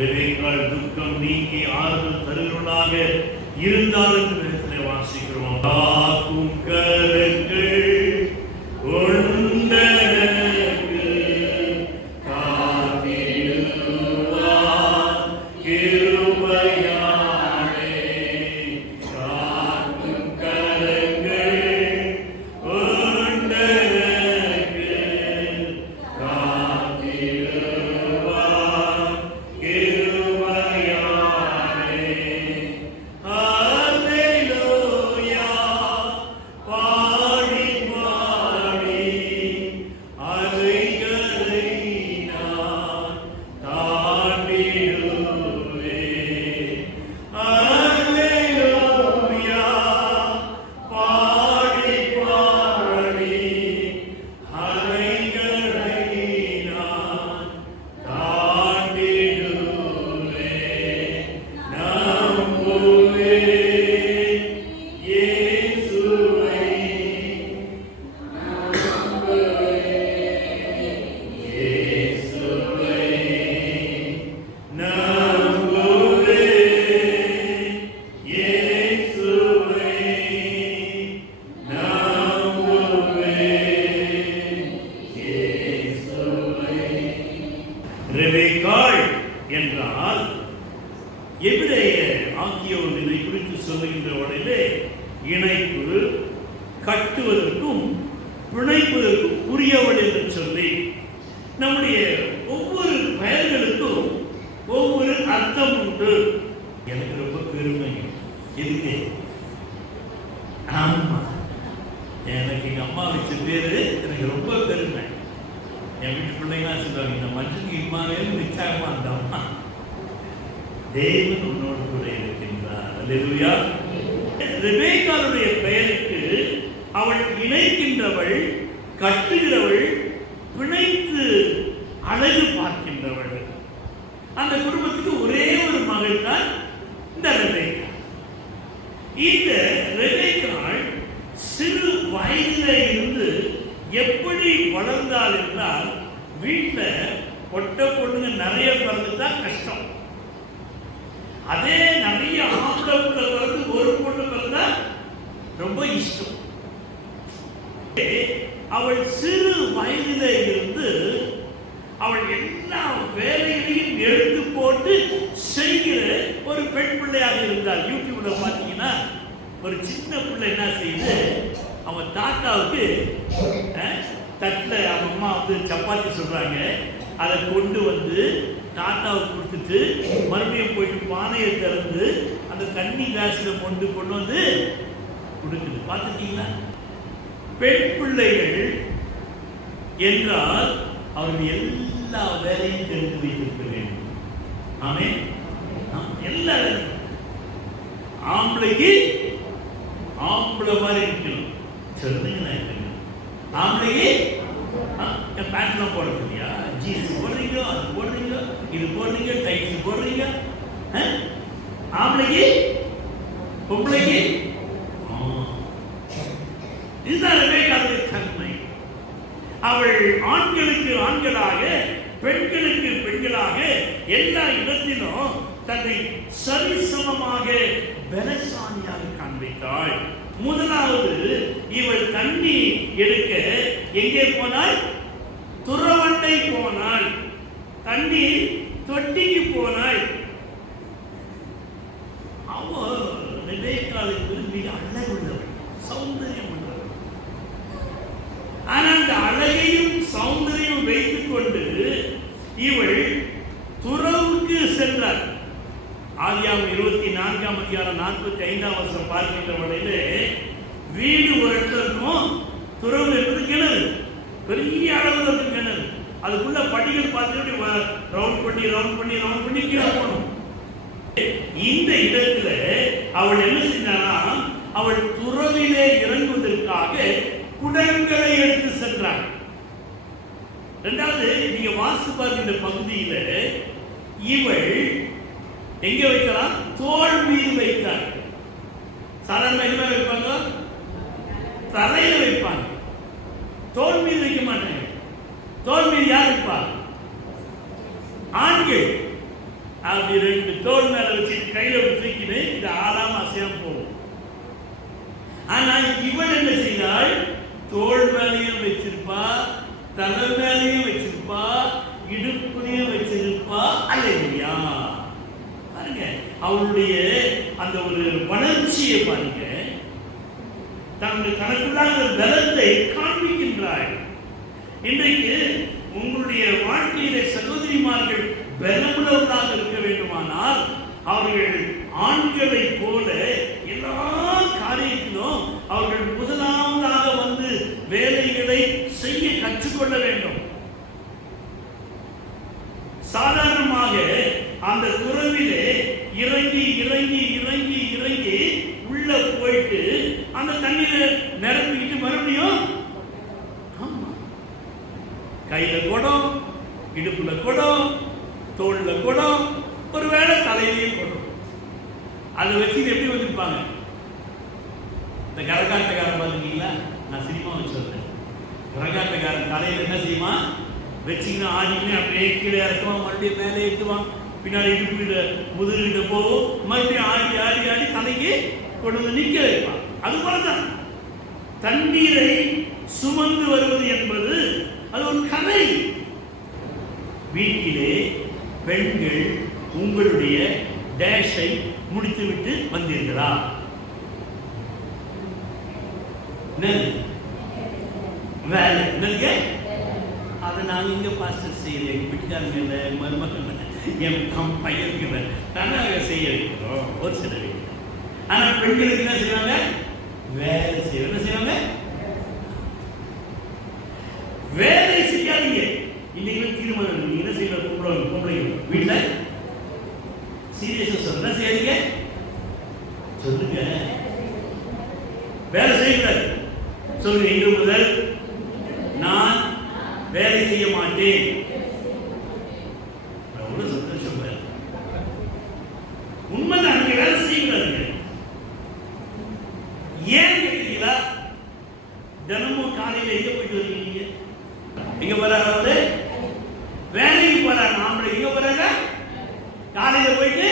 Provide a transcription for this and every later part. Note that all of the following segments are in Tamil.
ரெபேக்காள் துக்கம் நீங்கி ஆறுதல் தருகிறவளாக இருந்தால் என்று வாசிக்கிறோம். காக்கும் கரங்கள் உண்டனக்கு காத்திடுவார் கிருபையாலே. காக்கும் கரங்கள் உண்டனக்கு காத்திடுவார் கிருபையாலே. ஹல்லேலூயா பாடி பாடி அலைகளை நான் தாண்டிடுவேன். ஹல்லேலூயா பாடி பாடி அலைகளை நான் தாண்டிடுவேன். நம்புவேன் இயேசுவை, இயேசுவை நம்புவேன். இயேசுவை நம்புவேன். இயேசுவை. ரெபேக்காள் என்றால் எபிரேய ஆக்கியோர் இதை குறித்து சொல்லுகின்ற உடனே இணைப்பு, கட்டுவதற்கும் பிணைப்பதற்கும் உரியவள் என்று சொல்லி நம்முடைய ஒவ்வொரு பெயர்களுக்கும் ஒவ்வொரு அர்த்தம் உண்டு. எனக்கு ரொம்ப பெருமை இதுக்கு. ஆமா, எனக்கு எங்க அம்மா வச்ச பேரு எனக்கு ரொம்ப பெருமை. என் வீட்டு பிள்ளைங்களாம் சொல்லுவாங்க, இந்த மனுஷனுக்கு இம்மாவே நிச்சயமா அந்த அம்மா. தேவன் உன்னோடு கூட இருக்கின்றார். அல்லேலூயா. ரெபேக்காளுடைய பெயருக்கு அவள் இணைக்கின்றவள், கட்டுகிறவள், பிணைத்து அழகு பார்க்கின்றவள். அந்த குடும்பத்துக்கு ஒரே ஒரு மகள் தான் இந்த ரெபேக்காள். இந்த ரெபேக்காள் சிறு வயதிலே இருந்து எப்படி வளர்ந்தாள் என்றால், வீட்டில் பொட்ட பொண்ணுங்க நிறைய பிறந்துட்டா கஷ்டம். அதே நிறைய ஆம்பளை பிள்ளை பிறந்து ஒரு பொண்ணு பிறந்தா ரொம்ப இஷ்டம். அவள் சிறு வயதிலே இருந்து அவள் எல்லா வேலைகளையும் எடுத்து போட்டு செய்கிற ஒரு பெண் பிள்ளையாக இருந்தாள். யூடியூப்ல பார்த்தீங்கன்னா ஒரு சின்ன பிள்ளை என்ன செய்யுது, அவன் தாத்தாவுக்கு தட்டில் அவன் அம்மா வந்து சப்பாத்தி சொல்றாங்க, அதை கொண்டு வந்து தாத்தாவுக்கு கொடுத்துட்டு மறுபடியும் போயிட்டு பானையை திறந்து அந்த தண்ணி கிளாஸ்ல கொண்டு வந்து கொடுக்குது. பார்த்துட்டீங்களா? பெண் பிள்ளைகள் என்றால் அவர்கள் எல்லா வேலையும் தெரிந்து வைத்திருக்க வேண்டும். ஆமே, எல்லா வேலையும். ஆம்பளைக்கு ஆம்பளை மாதிரி இருக்கணும். சொல்லுங்களா? ஆம்பளைக்கு பேண்ட்லாம் போட சொல்லியா, ஜீன்ஸ் போடுறீங்க, அது போடுறீங்க, இது போடுறீங்க, டைட்ஸ் போடுறீங்க. ஆம்பளைக்கு பொம்பளைக்கு இதுதான் ரெபேக்காளுடைய தன்மை. அவள் ஆண்களுக்கு ஆண்களாக, பெண்களுக்கு பெண்களாக எல்லா இடத்திலும் தன்னை சரிசமமாக பலசாலியாக காண்பித்தாள். முதலாவது, இவள் தண்ணி எடுக்க எங்கே போனாள்? துறவண்டை போனாள். தண்ணீர் தொட்டிக்கு போனாள். அவள் ரெபேக்காளுக்கு மிக அழகுள்ளவள், சௌந்தரியம் உள்ளவள். ஆனால் அந்த அழகையும் சௌந்தரியம் வைத்துக் கொண்டு இவள் துறவுக்கு சென்றாள். ஆதியாகமம் 24ஆம் அதிகாரம் 45ஆம் வசனம் பார்க்கின்ற வரையிலே, வீடு ஒரு இடத்துல இருக்கும், துறவு என்பது கிணறு, பெரிய அளவில் இருக்கும் கிணறு. அதுக்குள்ள படிகள் பார்த்துட்டு ரவுண்ட் பண்ணி கீழே போகணும். இந்த இடத்துல அவள் என்ன செஞ்சானா, அவள் துறவிலே இறங்குவதற்காக குடங்களை எடுத்து சென்றாள். இரண்டாவது, நீங்க வாசி பார்க்கின்ற பகுதியில இவள் எங்க வைக்கலாம்? தோள் மீது வைத்தாள். சாதாரண என்ன வைப்பாங்க? தரையில வைப்பாங்க, தோள் மீது வைக்க மாட்டாங்க. தோள் மீது யார் வைப்பா? ஆண்கள். அப்படி 2 தோல் மேல வச்சுட்டு கையில தூக்கிட்டு இது ஆடாம அசையாம போகும். ஆனா இவள் என்ன செய்தாள்? தோல் மேலையும் வச்சிருப்பா, தலை மேலையும் வச்சிருப்பா, இடுப்புலையும் வச்சிருப்பா. அல்லேலூயா. பாருங்க அவளுடைய அந்த ஒரு வளர்ச்சியை பாருங்க. தனக்குள்ளான பலத்தை காண்பிக்கின்றாள். இன்றைக்கு உங்களுடைய வாழ்க்கையிலே சகோதரிமார்கள் பலமுள்ளவர்களாக இருக்க வேண்டுமானால் அவர்கள் ஆண்களை போல எல்லா காரியத்திலும் அவர்கள் முதலாவதாக வந்து வேலைகளை செய்ய கற்றுக்கொள்ள வேண்டும். சாதாரணமாக அந்த துறவிலே இறங்கி இறங்கி இறங்கி இறங்கி உள்ள போயிட்டு அந்த தண்ணீரை நிரப்பிக்கிட்டு மறுபடியும் கையில குடம், இடுப்புல குடம், தோல்ல குடம், ஒருவேளை தலையிலையும் குடம். அதை வச்சு எப்படி வந்திருப்பாங்க? இந்த கரகாட்டக்காரன் பாத்தீங்களா? நான் சினிமா வச்சிருந்தேன். கரகாட்டக்காரன் தலையில என்ன செய்யுமா? வச்சுக்கின்னு ஆடிக்கின்னு அப்படியே கீழே இறக்குவான், மறுபடியும் மேலே ஏற்றுவான், பின்னாடி இடுப்பு முதுகிட்ட போகும், மறுபடியும் ஆடி ஆடி ஆடி தலைக்கு கொண்டு வந்து நிற்க வைப்பான். அது போலதான் தண்ணீரை சுமந்து வருவது என்பது அது ஒரு கலை. வீட்டிலே பெண்கள் உங்களுடைய டேஷை முடித்துவிட்டு வந்தீர்களா? வேலை என்னங்க? அதை நான் இங்க பாஸ்டர் செய்யறேன், எங்க வீட்டுக்காரங்க மருமக்கள் என் பையனுக்கு தானாக செய்ய வைக்கிறோம் ஒரு சில வீட்டு. ஆனா பெண்களுக்கு என்ன செய்வாங்க? வேலை செய்ய. என்ன செய்வாங்க? வேலை செய்யாதீங்க. இன்னைக்கு தீர்மானம் நீங்க என்ன செய்யற பொம்பளை வீட்டுல சீரியஸா சொல்ல செய்யாதீங்க. சொல்லுங்க, வேலை செய்யக்கூடாது. சொல்லுங்க, இன்று முதல் நான் வேலை செய்ய மாட்டேன். எவ்வளவு சந்தோஷம். உண்மைதான், நீங்க வேலை செய்யக்கூடாதுங்க. ஏன் கேட்டீங்களா? தினமும் காலையில எங்க போயிட்டு வருவீங்க? எங்க போறாங்க? வேலைக்கு போறாங்க. ஆம்பளை எங்க போறாங்க? காலையில போயிட்டு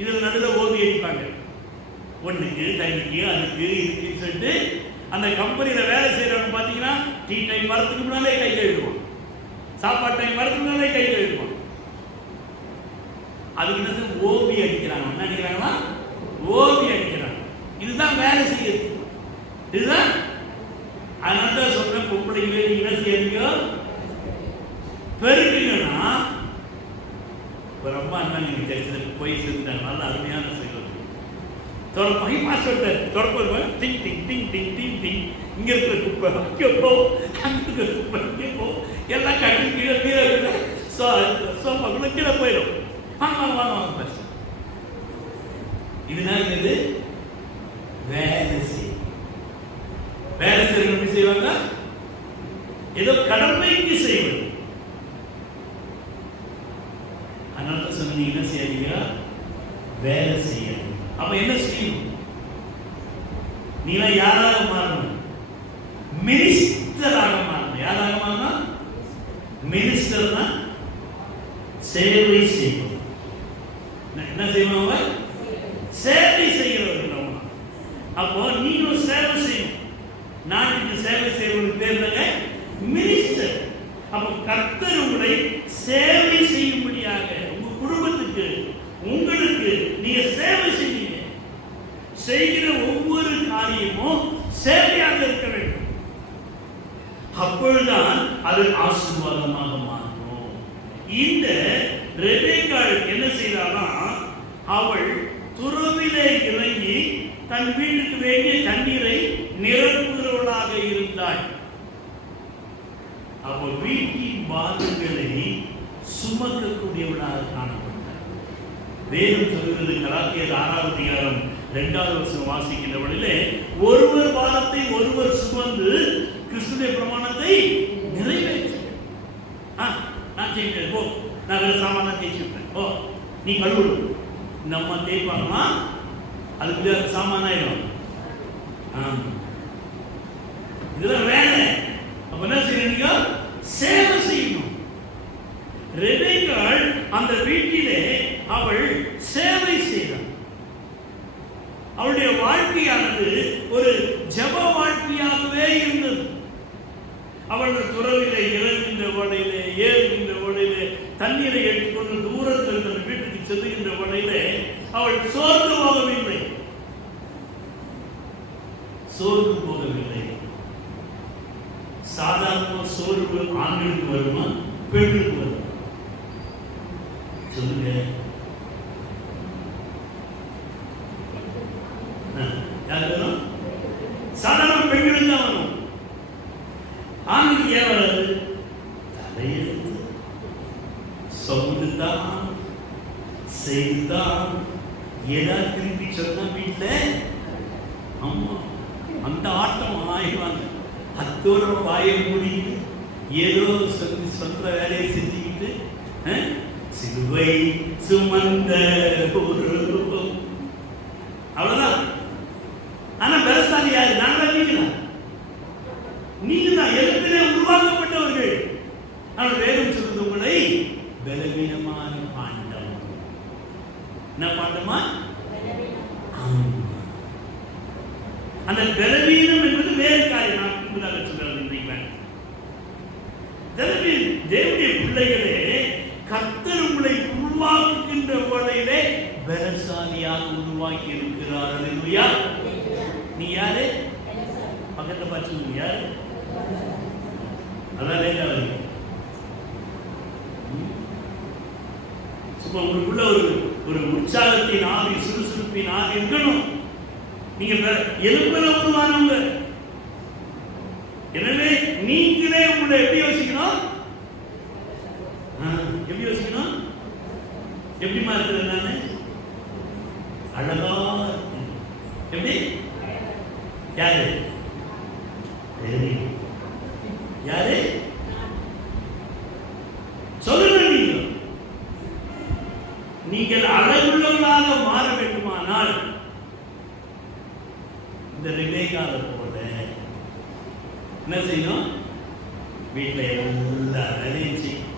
இதுல நடுவில் ஓபி அடிப்பாங்க. ஒண்ணுக்கு தண்ணிக்கு அதுக்கு இதுக்குன்னு சொல்லிட்டு அந்த கம்பெனியில வேலை செய்யறவங்க பாத்தீங்கன்னா டீ டைம் வரதுக்கு முன்னாலே கை கழுவிடுவான், சாப்பாடு டைம் வரதுக்கு முன்னாலே கை கழுவிடுவான். அதுக்கு என்ன ஓபி அடிக்கிறாங்க? என்ன அடிக்கிறாங்களா? ஓபி அடிக்கிறாங்க. இதுதான் வேலை செய்யறது. இதுதான். அதனால தான் சொல்றேன், பொம்பளைங்களே நீங்க என்ன செய்யறீங்க? பெருக்குங்கன்னா ஒரு அம்மா என்ன நீங்க தெரிஞ்சதுக்கு போய் செஞ்சாங்க. நல்ல அருமையான செய்வது. தொடர்பு மாஸ்டர் தொடர்பு டிங் டிங் டிங் டிங் டிங் டிங். இங்க இருக்கிற குப்பை அங்கே போ, அங்க இருக்கிற குப்பை இங்கே போ, எல்லாம் கட்டி கீழே கீழே சோஃபாக்குள்ள கீழே போயிடும். வாங்க வாங்க வாங்க வாங்க. இதனால இது வேலை செய்யும். வேலை செய்யணும். எப்படி செய்வாங்க? ஏதோ கடமைக்கு செய்வது. அதனால சொன்னீங்க என்ன செய்யாதீங்க? வேலை செய்யணும். அப்ப என்ன செய்யணும்? நீங்க யாராக மாறணும்? மினிஸ்டராக மாறணும். யாராக மாறணும்? மினிஸ்டர் தான் சேவை செய்யணும். என்ன செய்வாங்க? சேவை செய்கிறவர்கள். அப்போ நீங்களும் சேவை செய்யணும். நாட்டுக்கு சேவை செய்வதற்கு பேர் தாங்க மினிஸ்டர். அப்போ கர்த்தர் உங்களை சேவை செய்யும்படியாக உங்க குடும்பத்துக்கு உங்களுக்கு நீங்க சேவை செய்வீங்க. செய்கிற ஒவ்வொரு காரியமும் சேவையாக இருக்க வேண்டும். அப்பொழுதுதான் அது ஆசீர்வாதமாக மாறும். இந்த ரெபேக்காள் என்ன செய்தானா? அவள் துறவிலே இறங்கி தன் வீட்டுக்கு வேண்டிய தண்ணீரை நிரப்புகிறவளாக இருந்தாள். அவள் வீட்டின் பாரங்களை சுமக்கக்கூடியவளாக காணப்பட்டாள். வேதம் சொல்கிறது, கலாத்தியர் 6வது அதிகாரம் 2வது வசனம் வாசிக்கின்றவளிலே, ஒருவர் பாரத்தை ஒருவர் சுமந்து கிறிஸ்துவின் பிரமாணத்தை நிறைவேற்று. நான் செய்வேன், போ, நான் வேற சாமான தேய்ச்சிருப்பேன், ஓ நீ கழுவு. நம்ம தேய்ப்பாங்களா? அதுக்கு சாமான ஆயிடும். இதெல்லாம் வேலை. அப்ப என்ன செய்யணும்? சேவை செய்யணும். ரெபெக்காள் அந்த வீட்டிலே அவள் சேவை செய்தாள். அவளுடைய வாழ்க்கையானது ஒரு ஜெப வாழ்க்கையாகவே இருந்தது. அவள் துறவிலே இறங்குகின்ற வடையிலே, ஏறுகின்ற வடையிலே, தண்ணீரை எடுத்துக்கொண்டு தூரத்தில் தன் வீட்டுக்கு செல்லுகின்ற வடையிலே அவள் சோர்ந்து போகவில்லை. சோர்ந்து போகவில்லை. சாதாரண சோர்வு ஆண்களுக்கு வருமா, பெண்களுக்கு வருமா? சொல்லுங்க. யாரு வரும்? சாதாரண பெண்களுக்கு தான் வரும். ஆண்களுக்கு ஏன் வராது? தலையெழுத்து சொந்துதான் செய்துதான் ஏதாவது திருப்பி சொன்னா வீட்டுல அம்மா அந்த ஆட்டம் ஆயிடுவாங்க. அத்தோட வாயை மூடிக்கிட்டு ஏதோ சொந்த வேலையை செஞ்சுக்கிட்டு சிலுவை சுமந்த ஒரு அவ்வளவுதான். ஆனா பலசாலி யாரு? நாங்களா? நீங்க தான் எழுப்பிலே உருவாக்கப்பட்டவர்கள். அவர் வேதம் சொல்றது உங்களை பலவீனமான பாண்டம். என்ன பாண்டமா? அந்த பலவீனம் என்பது வேறு காரியம். நான் முன்பதாக சொல்றேன். தேவனுடைய பிள்ளைகளே, கர்த்தர் உங்களை உருவாக்குகின்ற வேளையிலே பலசாலியாக உருவாக்கி இருக்கிறார். அல்லேலூயா. நீ யாரு? பக்கத்துல பார்த்து யாரு? அதான் லேட்டா வருது. சும்மா உங்களுக்குள்ள ஒரு உற்சாகத்தின் ஆவி, சுறுசுறுப்பின் ஆவி இருக்கணும். நீங்க எலும்புல உருவானவங்க. எனவே நீங்களே உங்களை எப்படி யோசிக்கணும்? எப்படி யோசிக்கணும்? எப்படிமா இருக்கிறது? நானு அழகா எப்படி? யாரு? யாரு சொல்லுங்க. நீங்கள் அழகுள்ளவர்களாக மாற வேண்டுமானால் இந்த ரெபெக்காவை போல என்ன செய்யணும்? வீட்டில் எல்லா வேலையும் செய்யும்.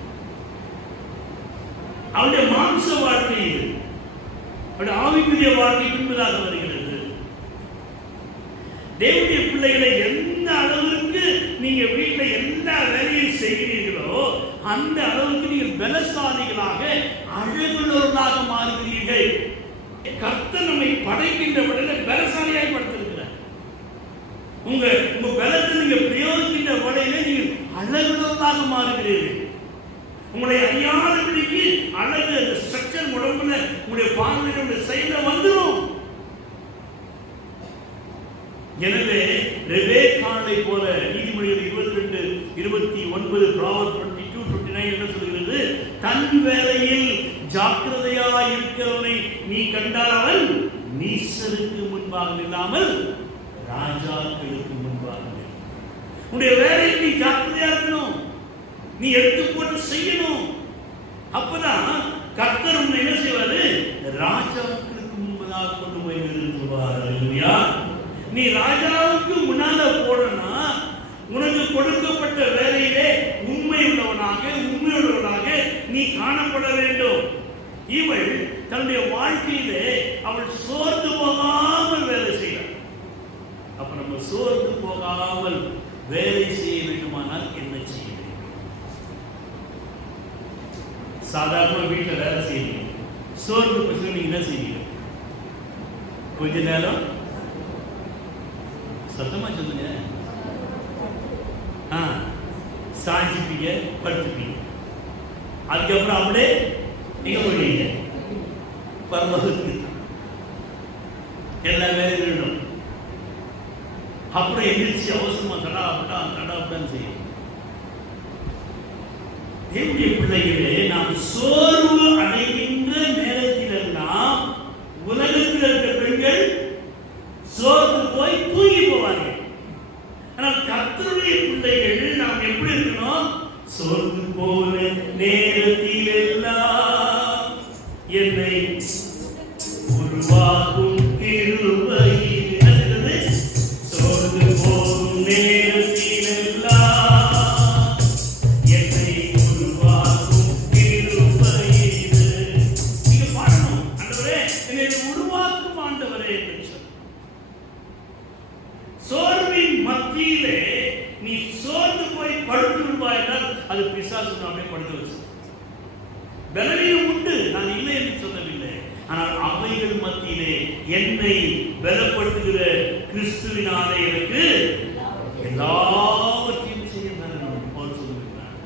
அவருடைய மாம்ச வாழ்க்கை இது. அவருடைய ஆவிக்குரிய வாழ்க்கை பின்பதாக வருகிறது. தேவனுடைய பிள்ளைகளை எந்த அளவிற்கு நீங்க வீட்டில் எல்லா வேலையும் செய்கிறீர்களோ அந்த அளவுக்கு நீங்கள் பலசாலிகளாக அழகுள்ளவர்களாக மாறுகிறீர்கள். கர்த்தர் நம்மை படைக்கின்ற வழியில் பலசாலியாய் படுத்திருக்கிறார். உங்க பலத்தை நீங்க பிரயோகிக்கின்ற வழியில நீங்கள் அழகுள்ளவர்களாக மாறுகிறீர்கள். உங்களை அறியாதபடிக்கு அழகு அந்த ஸ்ட்ரக்சர் உடம்புல உங்களுடைய பார்வையினுடைய செயல வந்துடும். எனவே ரெபெக்காளை போல நீதிமொழிகள் 22:29 ப்ராவர்ப்ஸ் 22:29 என்ன சொல்கிறது? தன் வேலையில் ஜாக்கிரதையாய் இருக்கிறவனை நீ கண்டால் அவன் நீசருக்கு முன்பாக நில்லாமல் ராஜாக்களுக்கு முன்பாக நில். உன்னுடைய வேலையில் நீ ஜாக்கிரதையா இருக்கணும். நீ எடுத்து போட்டு செய்யணும். அப்பதான் கர்த்தர் உன்னை என்ன செய்வாரு? ராஜாக்களுக்கு முன்பதாக கொண்டு போய் நிறுத்துவார். அல்லேலூயா. நீ ராஜாவுக்கு முன்னால போடனா உனக்கு கொடுக்கப்பட்ட வேலையிலே உண்மையுள்ளவனாக நீ காணப்பட வேண்டும். இவள் தன்னுடைய வாழ்க்கையிலே அவள் சோர்ந்து போகாமல் வேலை செய்கிறாள். அப்ப நம்ம சோர்ந்து போகாமல் வேலை செய்ய வேண்டுமானால் என்ன செய்ய வேண்டும்? சாதாரண வீட்டில் வேலை செய்யணும். சோர்ந்து போச்சு நீங்க என்ன செய்வீங்க? கொஞ்ச நேரம் சத்தமா சொல்லுங்க. சாஞ்சிப்பீங்க, படுத்துப்பீங்க. அதுக்கப்புறம் அப்படியே நீங்க போயிடுவீங்க பரலோகத்துக்கு. எல்லா வேலையும் அப்புறம் எந்திரிச்சு அவசரமா தடாப்படான்னு செய்யும். தேவனுடைய பிள்ளைகளே, நாம் சோர்வு அடைகின்ற நேரத்தில் எல்லாம் உலகத்தில் இருக்கிற பெண்கள் சோர்ந்து போய் தூங்கி போவார்கள். ஆனால் கர்த்தருடைய பிள்ளைகள் நாம் எப்படி இருக்கணும்? சோர்ந்து போன நேரத்தில் எல்லாம் என்னை உருவாக்கும் கிருபையில் என்னது? சோர்ந்து போகும் நேரத்தில் எல்லாம் என்னை உருவாக்கும் கிருபையில் என்று சொல்லவில்லை. ஆனால் அவைகள் மத்தியிலே என்னை பலப்படுத்துகிற கிறிஸ்துவினாலே எனக்கு எல்லாவற்றையும் செய்ய பவுல் சொல்லுகிறார்.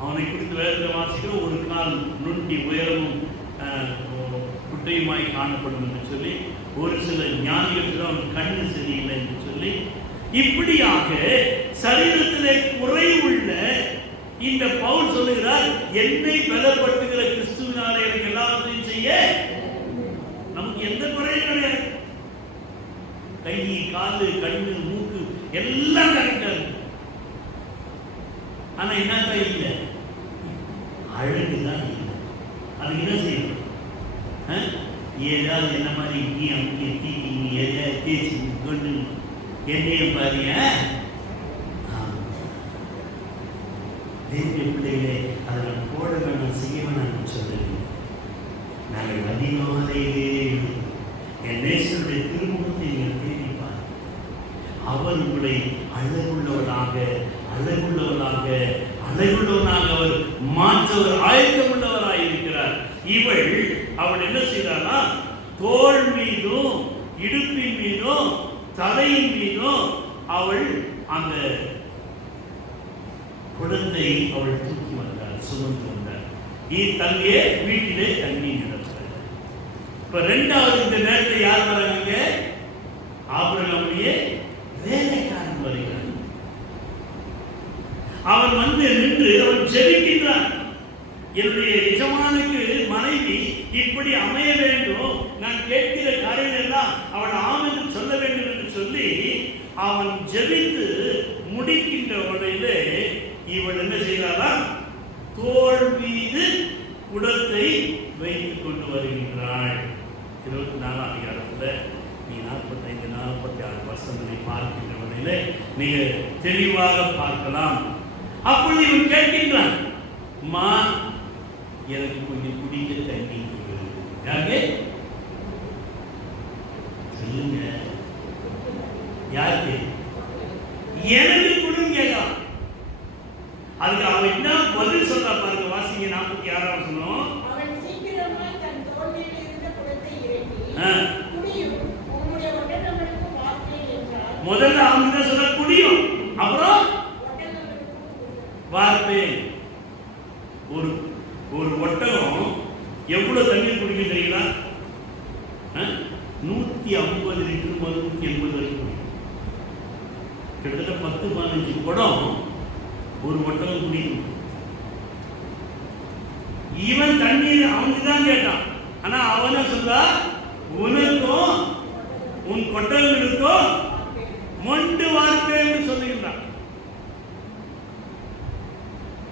அவனை குறித்து வேதத்தில் வாசிக்கிற ஒரு கால் நுண்டி உயரமும் குட்டையுமாய் காணப்படும் என்று சொல்லி, ஒரு சில ஞானிகளுக்கு அவன் கண்ணு சரியில்லை என்று சொல்லி, இப்படியாக சரீரத்திலே குறைவுள்ள இந்த பவுல் சொல்லுகிறார், என்னை பலப்படுத்துகிற கிறிஸ்துவினாலே எனக்கு எல்லாவற்றையும் செய்ய. நமக்கு எந்த குறையும் கிடையாது. கை, காது, கண்ணு, மூக்கு எல்லாம் கரெக்டா இருக்கு. ஆனா என்னக்கா இல்லை, அழகுதான் இல்லை. அதுக்கு என்ன செய்யணும்? ஏதாவது என்ன மாதிரி நீ அங்கே தீட்டி நீ எதையாவது தேய்ச்சி கொண்டு என்னைய பாருங்க. தேசிய பிள்ளைகளே, அதை நான் போட வேண்டாம், செய்ய வேண்டாம் சொல்லவில்லை. நாங்கள் அதிகாலையிலே என் நேசனுடைய திருமுகத்தை நீங்கள் தேடிப்பார். அவர் உங்களை அழகுள்ளவராக அழகுள்ளவராக அழகுள்ளவனாக அவர் மாற்றவர் ஆயத்தமுள்ளவராக இருக்கிறார். அவள் என்ன செய்தானா, தோள் மீதும் இடுப்பின் மீதும் தலையின் மீதும் அவள் அந்த குழந்தை அவள் தூக்கி வந்தாள், சுமந்து வந்தாள். தங்கையே வீட்டிலே தண்ணி நிரப்புறாள். இப்ப ரெண்டாவது இந்த நேரத்தில் யார் வராங்க? ஆபிரகாமுடைய வேலைக்காரன் வருகிறான். அவன் வந்து நின்று அவன் ஜெபிக்கின்றான். என்னுடைய எஜமானுக்கு மனைவி இப்படி அமைய வேண்டும், நான் கேட்கிற காரியம் எல்லாம் அவன் ஆம் என்று சொல்ல வேண்டும் என்று சொல்லி அவன் ஜெபித்து முடிக்கின்ற உடனே இவள் என்ன செய்தாரா, தோள் மீது குடத்தை வைத்துக் கொண்டு வருகின்றாள். 24 அதிகாரத்தில் நீ 45-46 வசனங்களை பார்க்கின்ற உடனே மிக தெளிவாக பார்க்கலாம். அப்பொழுது இவன் கேட்கின்றான், மா எனக்கு கொஞ்சம் குடிக்க தண்ணி யாரு சொல்லுங்க, யாருக்கு? எனக்கு கொடுங்க. அதுக்கு அவன் என்ன பதில் சொல்றா பாருங்க, வாசிங்க 46 வசனம். அவன் சீக்கிரமாய் தன் தோளில் இருந்த குடத்தை இறக்கி குடியும், உம்முடைய ஒட்டகங்களுக்கு வார்ப்பேன் என்றார். முதல்ல அவன் என்ன சொல்ற, குடியும், அப்புறம் வார்ப்பேன். ஒரு ஒட்டகம் எவ்வளவு தண்ணீர் குடிக்கும் தெரியுங்களா? 150 லிட்டர் 180 லிட்டர், கிட்டத்தட்ட 10-15 குடம் ஒரு ஒட்டகம் குடிக்கும். இவன் தண்ணீர் அவனுக்கு தான் கேட்டான். ஆனா அவன சொல்றா, உனக்கும் உன் கொட்டகங்களுக்கும் மொண்டு வார்ப்பேன் சொல்லுகின்றான்.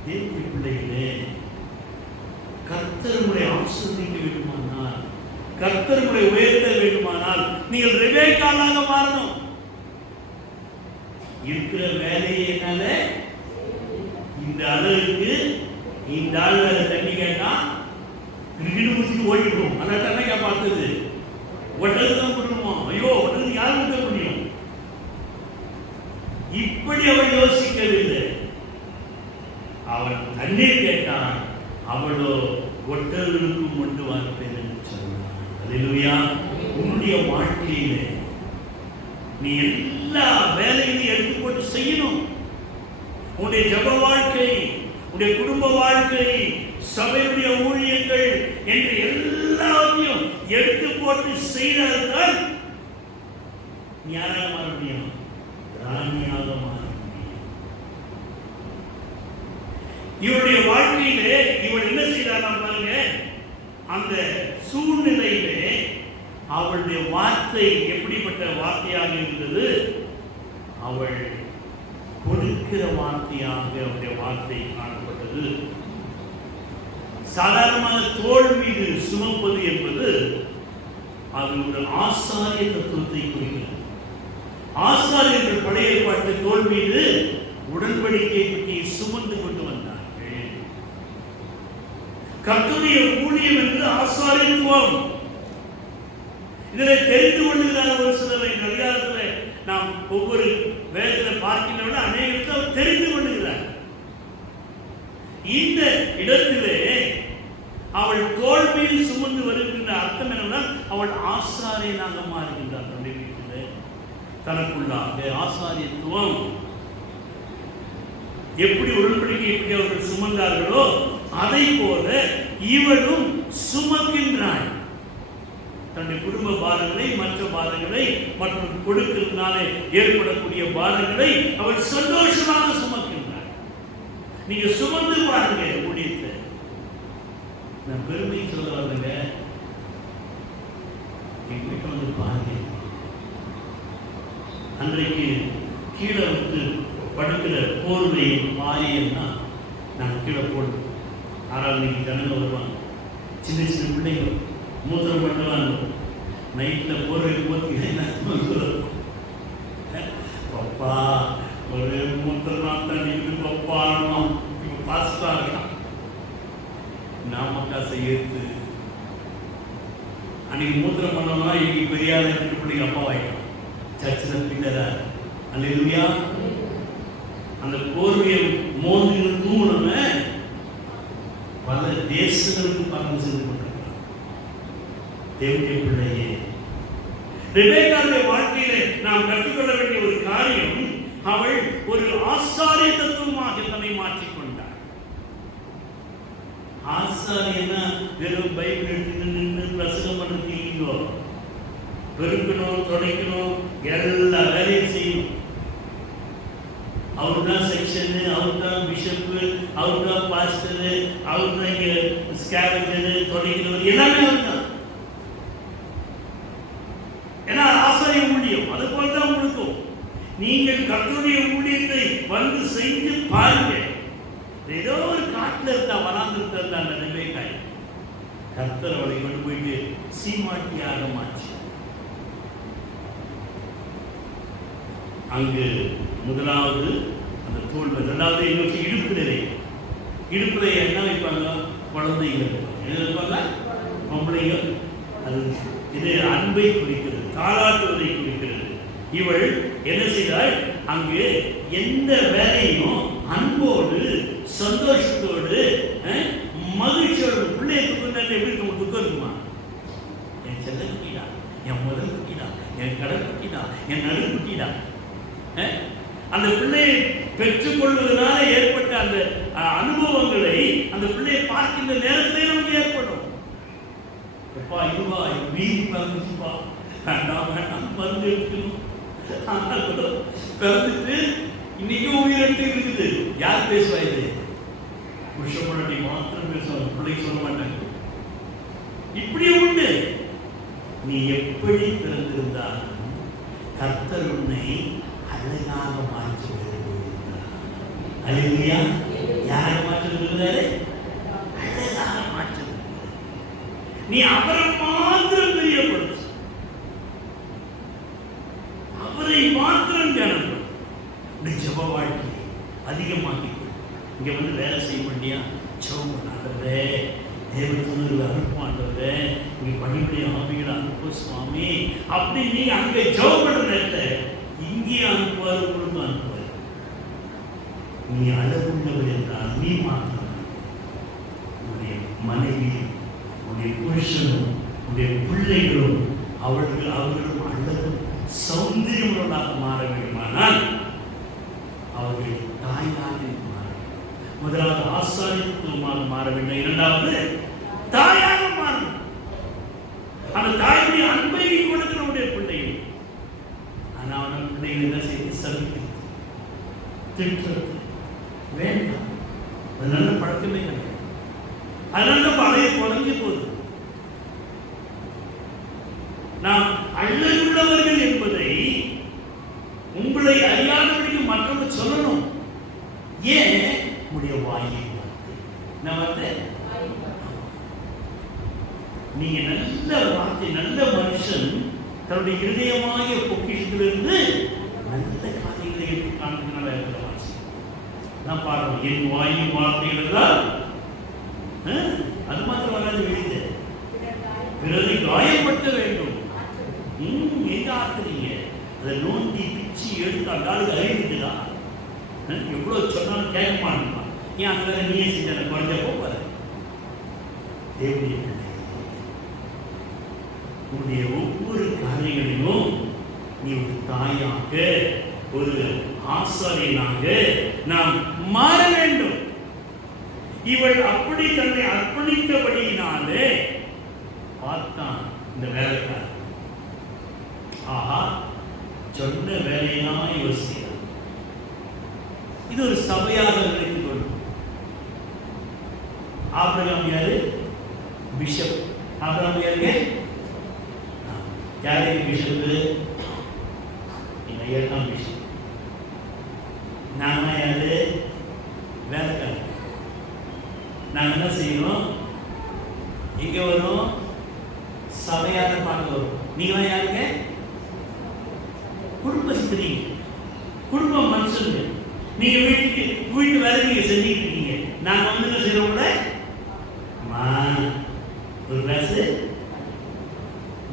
தேவனுடைய பிள்ளைகளே, கர்த்தர் உங்களை ஆசீர்வதிக்க வேண்டுமானால், கர்த்தர் உங்களை உயர்த்த வேண்டுமானால் நீங்கள் ரெபேக்காளாக மாறணும். இருக்கிற வேலையை என்னால இந்த அளவுக்கு இந்த ஆள் வேலை தண்ணி கேட்டா கிரிக்கெட் முடிச்சுட்டு ஓடிடுவோம். அதனால தண்ணி பார்த்தது ஒட்டது தான் கொடுக்கணும். ஐயோ, ஒட்டது யாரும் கொடுக்க முடியும்? இப்படி அவள் யோசிக்கவில்லை. அவன் தண்ணீர் கேட்டான், அவளோ ஒட்டர்களுக்கும் கொண்டு வார்ப்பேன் என்று சொன்னான். அல்லேலூயா. உன்னுடைய வாழ்க்கையிலே நீ எல்லா வேலைகளையும் எடுத்து போட்டு செய்யணும். உன்னுடைய ஜப வாழ்க்கை, உன்னுடைய குடும்ப வாழ்க்கை, சபையுடைய ஊழியங்கள் என்று எல்லாத்தையும் எடுத்து போட்டு செய்தால்தான் நீ யாராக மாற முடியும்? ராணியாக மாற முடியும். இவருடைய வாழ்க்கையிலே இவள் என்ன செய்தார் பாருங்க. அந்த சூழ்நிலையிலே அவளுடைய வார்த்தை எப்படிப்பட்ட வார்த்தையாக இருந்தது? அவள் கொடுக்கிற வார்த்தையாக அவருடைய வார்த்தை காணப்பட்டது. சாதாரணமாக தோள் மீது சுமப்பது என்பது அது ஒரு ஆசாரிய தத்துவத்தை குறிக்கிறது. ஆசாரியர்கள் பழைய ஏற்பாட்டு தோள் மீது உடன்படிக்கை பற்றி சுமந்து கொண்டு வந்தார்கள். கர்த்தருடைய ஊழியம் என்று ஆசாரியத்துவம். இதில் தெரிந்து கொள்ளுகிறார் ஒரு சிலரை. அதிகாரத்தில் நாம் ஒவ்வொரு வேதத்தில் பார்க்கின்றன அநேகத்தை அவர் தெரிந்து கொள்ளுகிறார். இந்த இடத்திலே அவள் தோள் மீது சுமந்து வருகின்ற அர்த்தம் என்னவென்றால் அவள் ஆசாரியனாக மாறுகின்றார். தன்னுடைய வீட்டில் தனக்குள்ளாக ஆசாரியத்துவம் எப்படி உடன்படிக்கை எப்படி அவர்கள் சுமந்தார்களோ அதை போல இவளும் சுமக்கின்றாள். தன்னுடைய குடும்ப பாரங்களை, மற்ற பாரங்களை, மற்றும் கொடுக்கிறதுனாலே ஏற்படக்கூடிய பாரங்களை அவள் சந்தோஷமாக சுமக்கின்றாள். நீங்க சுமந்து பாருங்க ஊழியத்தை. நான் பெருமை சொல்ல வரலங்க, எங்க வீட்டை வந்து பாருங்க. அன்றைக்கு கீழே வந்து படுக்கிற போர்வை மாறியன்னா நான் கீழே போடுவேன். 6ஆவது மணிக்கு ஜனங்க வருவாங்க, சின்ன சின்ன பிள்ளைங்க மூத்திரம் பண்ணுவாங்க. நைட்டில் போர்வை போட்டு பப்பா ஒரு மூத்திரம் தண்ணிக்கு பப்பா இப்போ பாஸ்டா இருக்கான் நாமக்கா செய்யறது. அன்னைக்கு மூத்திரம் பண்ணோம்னா இன்னைக்கு பெரியாத பிள்ளைங்க அப்பா வாய்க்கலாம் சர்ச்சில் பின்னரா. அல்லேலூயா. அந்த போர்வையை மோதி தூணவ பல தேசங்களுக்கு பறந்து சென்று கொண்டிருக்கிறார். தேவனுடைய பிள்ளையே, ரெபெக்காவுடைய வாழ்க்கையிலே நாம் கற்றுக்கொள்ள வேண்டிய ஒரு காரியம், அவள் ஒரு ஆசாரிய தத்துவமாக தன்னை மாற்றிக்கொண்டார். ஆசாரியனா வெறும் பைபிள் எடுத்து நின்று பிரசங்கம் பண்ணிருக்கீங்களோ, பெருக்கணும், துடைக்கணும், எல்லா வேலையும் செய்யணும். அவர் தான் செக்ஷனு, அவர் தான் பிஷப்பு, அவர் தான் பாஸ்டரு, அவர் தான் இங்கே ஸ்கேவஞ்சரு, துடைக்கிறவர், எல்லாமே அவர் தான். ஏன்னா ஆசாரிய ஊழியம் அது போல தான் உங்களுக்கும். நீங்கள் கர்த்தருடைய ஊழியத்தை வந்து செய்து பாருங்க. ஏதோ ஒரு காட்டில் இருந்தா வராந்து இருந்தா அந்த ரெபெக்காய் கர்த்தர் அவளை கொண்டு போயிட்டு சீமாட்டியாக மாற்றி அங்கு முதலாவது அந்த தோல், இரண்டாவது எங்களுக்கு இடுப்பு நிலை. இடுப்புல என்ன வைப்பாங்க? குழந்தைகள் என்ன வைப்பாங்க? பொம்பளைகள். அது இது அன்பை குறிக்கிறது, தாளாட்டுவதை குறிக்கிறது. இவள் என்ன செய்தாள்? அங்கு எந்த வேலையும் அன்போடு, சந்தோஷத்தோடு, மகிழ்ச்சியோடு. பிள்ளைய துக்கம் எப்படி இருக்க துக்கம் இருக்குமா? என் செல்ல குட்டிடா, என் முதல் குட்டிடா, என் கடை குட்டிடா, என் நடு குட்டிடா. அந்த பிள்ளையை பெற்றுக்கொள்வதனால ஏற்பட்ட அந்த அனுபவங்களை அந்த பிள்ளையை பார்க்கின்ற நேரத்திலே நமக்கு ஏற்படும். எப்பா இதுவா மீறி பறந்துச்சுப்பா, வேண்டாம் வேண்டாம் மருந்து எடுக்கணும். ஆனால் பிறந்துட்டு இன்னைக்கும் உயிரிழந்து இருக்குது. யார் பேசுவா? இது புருஷ பொண்டாட்டி மாத்திரம் பேசுவாங்க, பிள்ளைக்கு சொல்ல மாட்டாங்க. இப்படியே உண்டு. நீ எப்படி பிறந்திருந்தாலும் கர்த்தர் உன்னை அழகாக மாற்றி விரும்புகிறார். அல்லேலூயா. யாரை மாற்றி விரும்புகிறாரு? அழகாக மாற்றி விரும்புகிறார். நீ அவரை மாத்திரம் பிரியப்படுத்து, அவரை மாத்திரம் தியானப்படும். ஜெப வாழ்க்கை அதிகமாக்கிக்கொள். இங்க வந்து வேலை செய்ய வேண்டியா? ஜெபம் பண்ணாதவரே, தேவதூதர்கள் அனுப்பாண்டவரே, நீ பணிபுரிய ஆவிகளை அனுப்பு சுவாமி அப்படி நீ அங்கே ஜெபம் பண்ற நேரத்தில் இங்கே அனுப்புவார், உங்களுக்கு அனுப்புவார். நீ அழகுள்ளவர் என்றால் நீ மாத்திரம், உன்னுடைய மனைவியும், உன்னுடைய புருஷனும், உன்னுடைய பிள்ளைகளும் அவர்களும் அழகும் சௌந்தரியமுள்ளதாக மாற வேண்டுமானால் அவர்கள் தாயாக மாற, முதலாவது ஆசாரியத்துவமாக மாற வேண்டும், இரண்டாவது தாயாக மாறும். அந்த தாயுடைய அன்பை கொடுக்கிற நம்முடைய பிள்ளைகள். ஆனால் அவன் பிள்ளைகள் என்ன செய்து சபிக்கிறது, திட்டுறது வேண்டாம். அது நல்ல பழக்கமே கிடையாது. அதனால பழைய குழந்தை போகுது. நாம் அழகுள்ளவர்கள் என்பதை உங்களை அறியாதபடிக்கு மற்றவங்க சொல்லணும். ஏன்? உடைய வாயை பார்த்து நீங்க நல்ல வார்த்தை, நல்ல மனுஷன் தன்னுடைய இருதயமாகிய பொக்கிஷத்திலிருந்து நல்ல காரியங்களை எடுத்து காண்கிறதுனால இருக்கிற வாசி நான் பாருங்க. என் வாயின் வார்த்தைகள் தான் அது மாத்திரம் வராது, வெளியில பிறரை காயப்படுத்த வேண்டும். எங்க ஆக்குறீங்க? அதை நோண்டி பிச்சு எடுத்து அந்த ஆளுக்கு அறிவிட்டுதா? எவ்வளவு சொன்னாலும் கேட்க மாட்டான். ஏன் அந்த வேலை நீயே செஞ்ச குறைஞ்ச போப்பாரு. தேவனுடைய பிள்ளை, உன்னுடைய ஒவ்வொரு காரியங்களிலும் நீ ஒரு தாயாக, ஒரு ஆசாரியனாக நாம் மாற வேண்டும். இவள் அப்படி தன்னை அர்ப்பணித்தபடியினாலே பார்த்தான் இந்த வேலைக்காரன். ஆஹா, சொன்ன வேலையெல்லாம் இவர் செய்யறார். இது ஒரு சபையாக நினைத்துக் கொள்ளும். ஆபிரகாம் யாரு? பிஷப். ஆபிரகாம் யாருங்க? யாருக்கு பிஷப்பு? ஐயா தான் பிஷப். நாம யாரு? வேலைக்காரன். நாங்கள் என்ன செய்யணும்? எங்க வரும்? சபையாக பார்க்க வரும். நீங்களாம் யாருங்க? குடும்ப ஸ்திரீ, குடும்ப மனுஷங்க. நீங்க வீட்டு வேலை நீங்க செஞ்சுட்டு இருக்கீங்க. நாங்க வந்து என்ன செய்யறோம்? ஒரு கிளாஸ்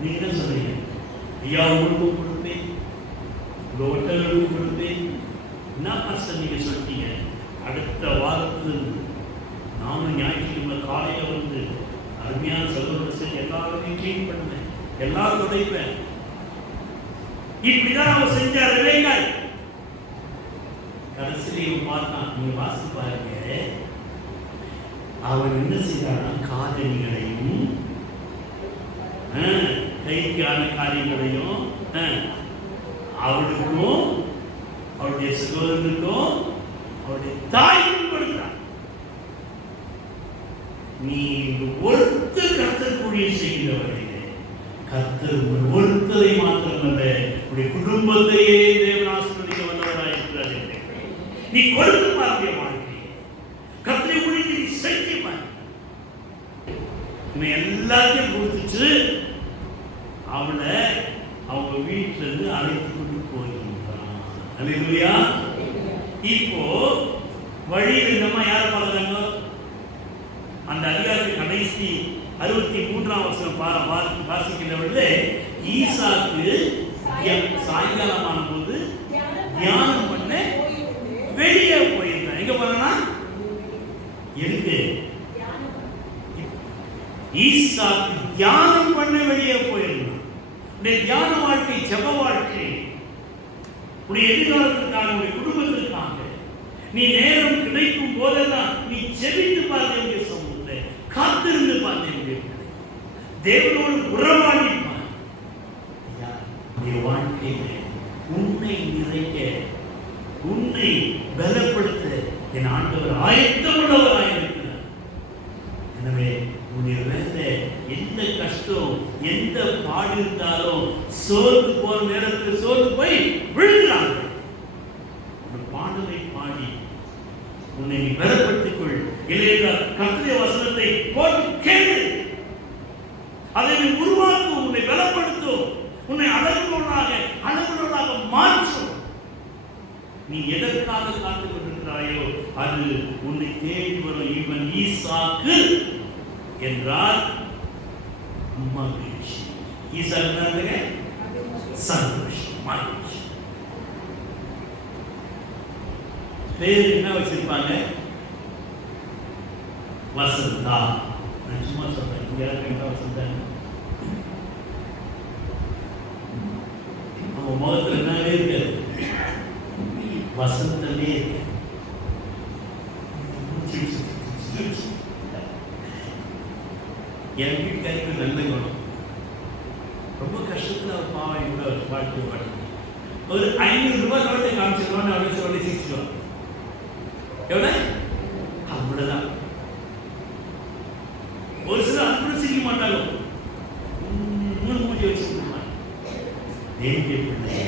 நீங்க தான் சொல்றீங்க, ஐயா உங்களுக்கும் கொடுப்பேன், உங்க ஒட்டலுக்கும் கொடுப்பேன். என்ன பாஸ்டர் நீங்க சொல்லிட்டீங்க? அடுத்த வாரத்திலிருந்து நானும் ஞாயிற்றுக்கிழமை காலையில் வந்து அருமையான சகோதரர் எல்லாருமே கிளீன் பண்ணுவேன், எல்லாரும் துடைப்பேன். இப்படிதான் அவர் செஞ்சார் வேங்காய். கடைசியில் பார்த்தான். நீங்க வாசி பாருங்க, அவர் என்ன செய்தார்னா காதணிகளையும் கைக்கான காரியங்களையும் அவளுக்கும் அவருடைய சகோதரனுக்கும் அவருடைய தாய்க்கும் கொடுத்தார். நீ ஒருத்தர் கர்த்தர் ஊழியம் செய்கிறவர்களே, கர்த்தர் ஒருத்தரை மாத்திரமல்ல உடைய குடும்பத்தையே தேவன் ஆசீர்வதிக்க வல்லவராயிருக்கிறார். நீ கொடுத்து பார்க்கிய வாழ்க்கை கர்த்தரை ஊழியத்தை நீ செய்ய பாரு. நீ எல்லாத்தையும் கொடுத்துட்டு அவளை அவங்க வீட்டுல இருந்து அழைத்து கொண்டு போயிருந்தான். அல்லேலூயா. இப்போ வழியில் இந்தமா யார பார்க்கறாங்க? அந்த அதிகாரத்தின் கடைசி 63ஆம் வசனம் வாசிக்கிறவர்களே, ஈசாக்கு சாயங்காலமான போது தியானம் பண்ண வெளியே போயிருந்தான். எங்க போனா? எதுக்கு? ஈசாக்கு தியானம் பண்ண வெளியே போயிருந்தான். தியான வாழ்க்கை, ஜெப வாழ்க்கை, உடைய எதிர்காலத்திற்காக, உடைய குடும்பத்திற்காக நீ நேரம் கிடைக்கும் போதெல்லாம் நீ ஜெபித்து பார்க்க வேண்டிய சமூகத்தை காத்திருந்து பார்க்க வேண்டிய தேவனோடு உறவாடிப்பார். வாழ்க்கையில உன்னை நிறைக்க, உன்னை பலப்படுத்த என் ஆண்டவர் ஆயத்தமுள்ளவராயிருக்கிறார். எனவே உன்னுடைய வேலை எந்த கஷ்டம், எந்த பாடு இருந்தாலும் சோர்ந்து போற நேரத்தில் சோர்ந்து போய் விழுகிறாங்க. ஒரு பாடலை பாடி உன்னை பலப்படுத்திக் கொள். இல்லையா? கர்த்தருடைய வசனத்தை போட்டு கேளு. அதை உருவாக்கும், உன்னை பலப்படுத்தும், உன்னை அழகுள்ளவனாக மாற்றும். நீ எதற்காக காத்துக் கொண்டிருக்கிறாயோ அது உன்னை தேடி வரும். இவன் ஈசாக்கு என்றால் மகிழ்ச்சி. ஈசாக்கு சந்தோஷம், மகிழ்ச்சி. பேர் என்ன வச்சிருப்பாங்க? வசந்தா. நான் சும்மா சொல்றேன், இங்க என்ன வசந்தா? நம்ம முகத்துல என்னவே இருக்காது, வசந்தமே இருக்கு. என் வீட்டுக்காரிக்கு நல்ல குணம். ரொம்ப கஷ்டத்துல அவர் பாவம் கூட வாழ்க்கை பாடு. ஒரு 500 ரூபாய் நோட்டை காமிச்சிருவான்னு அப்படின்னு சொல்லி சிரிச்சிடுவான். எவ்வளவு? அவ்வளவுதான். ஒரு சிலர் அது கூட சிரிக்க மாட்டாங்க, மூஞ்சி வச்சு தேவனுடைய பிள்ளையே,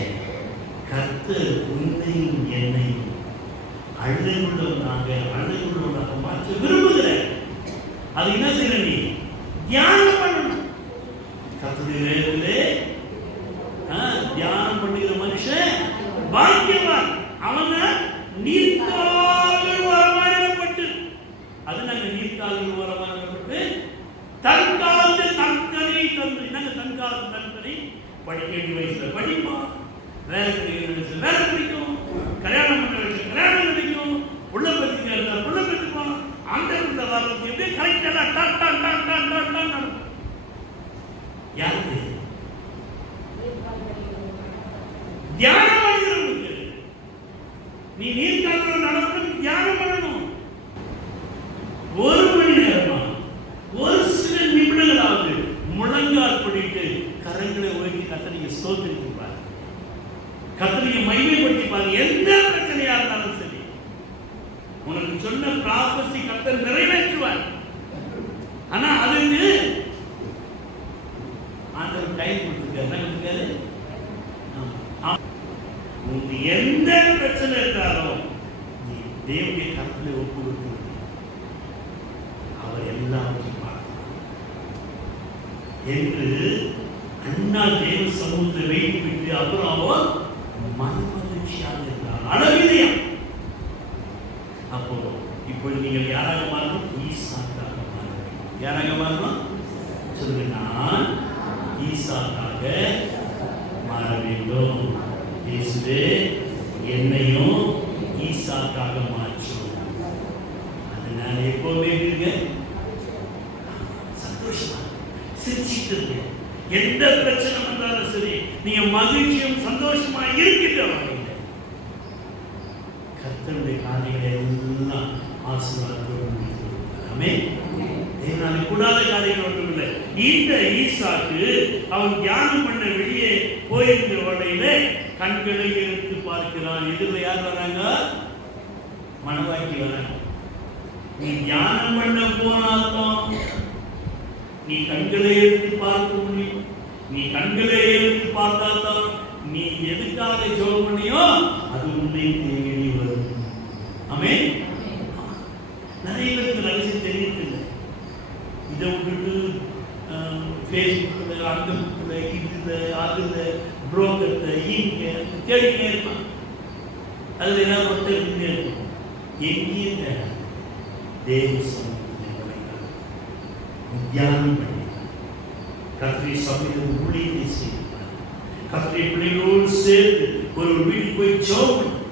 கர்த்தர் உன்னையும் என்னையும் அழகுள்ளவனாக மாற்ற விரும்புகிற. அது என்ன செய்யணும்? நீ தியானம் பண்ணணும். கர்த்தருடைய வேதத்திலே தியானம் பண்ணுகிற மனுஷன் பாக்கியவான். அவன் நீர்க்கால்கள் வரமானப்பட்டு, அது நாங்க நீர்க்கால்கள் வரமானப்பட்டு தற்காலத்தில் தன்கனை தந்து. நாங்க தற்காலத்தில் தன்கனை படிக்க வேண்டிய வயசுல படிப்பா, வேலை கிடைக்கிற வயசுல வேலை கிடைக்கும், கல்யாணம் பண்ண வயசுல கல்யாணம் கிடைக்கும், உள்ள பெற்றுக்க புள்ள பெற்றுப்பான். அந்த உள்ள வர்றது எப்படி கரெக்டா சோதரித்து பாரு, கர்த்தரை மகிமைப்படுத்தி பாரு. எந்த பிரச்சனையா இருந்தாலும் சரி, உனக்கு சொன்ன ப்ராபசி கர்த்தர் நிறைவேற்றுவார். ஆனா அதுக்கு ஆண்டவர் டைம் கொடுத்துருக்காரு. என்ன கொடுத்துருக்காரு? உனக்கு எந்த பிரச்சனை இருந்தாலும் நீ தேவனுடைய கருத்துல ஒப்பு கொடுத்து அவர் எல்லாத்தையும் பார்க்கிறார் என்று அண்ணா தேவ சமூகத்தை வைத்து விட்டு அப்புறம் அவர் மனமகிழ்ச்சியாக இருந்தார். அளவில்லையா? அப்போ இப்பொழுது நீங்கள் யாராக மாறணும்? ஈசாக்காக மாறணும். யாராக மாறணும்? சொல்லுங்க, நான் ஈசாக்காக மாற வேண்டும். இயேசுவே என்னையும் ஈசாக்காக மாற்றும். அது நான் எப்பவுமே இருங்க சந்தோஷமா சிரிச்சிட்டு இருக்கேன். எந்த பிரச்சனை வந்தாலும் சரி, நீங்க மகிழ்ச்சியும் சந்தோஷமா இருக்கின்ற வகையில் கர்த்தருடைய காரியங்களை எல்லாம் ஆசீர்வாதத்தோடு முடிக்கிறாமே. தேவனால கூடாத காரியங்கள் ஒன்றும் இல்லை. இந்த ஈசாக்கு அவன் தியானம் பண்ண வெளியே போயிருந்த வகையிலே கண்களை எடுத்து பார்க்கிறான். எதிரில் யார் வராங்க? மனவாக்கி வராங்க. நீ தியானம் பண்ண போனாதான் நீ கண்களை எடுத்து பார்க்க முடியும். நீ கண்களை எடுத்து பார்த்தாதான் நீ எதுக்காக ஜெபம் பண்ணியோ அது உன்னை தேடி வரும். ஆமென். நிறைய பேருக்கு ரகசியம் தெரியவில்லை. இதை விட்டுட்டு ஃபேஸ்புக்கில், அந்த புக்கில், இதில், அதில், புரோக்கரில், இங்கே தேடிக்கிட்டே இருப்பான். அதில் ஏதாவது ஒருத்தர் இருந்தே இருக்கும். எங்கேயும் தேடாது. தேவ சமூகத்தில் தியானம் பண்ணினார். கர்த்தருடைய சபையில் ஊழியத்தை செய்தார். கர்த்தருடைய பிள்ளைகளோடு சேர்ந்து ஒரு வீட்டுக்கு போய் ஜெபம் பண்ணார்.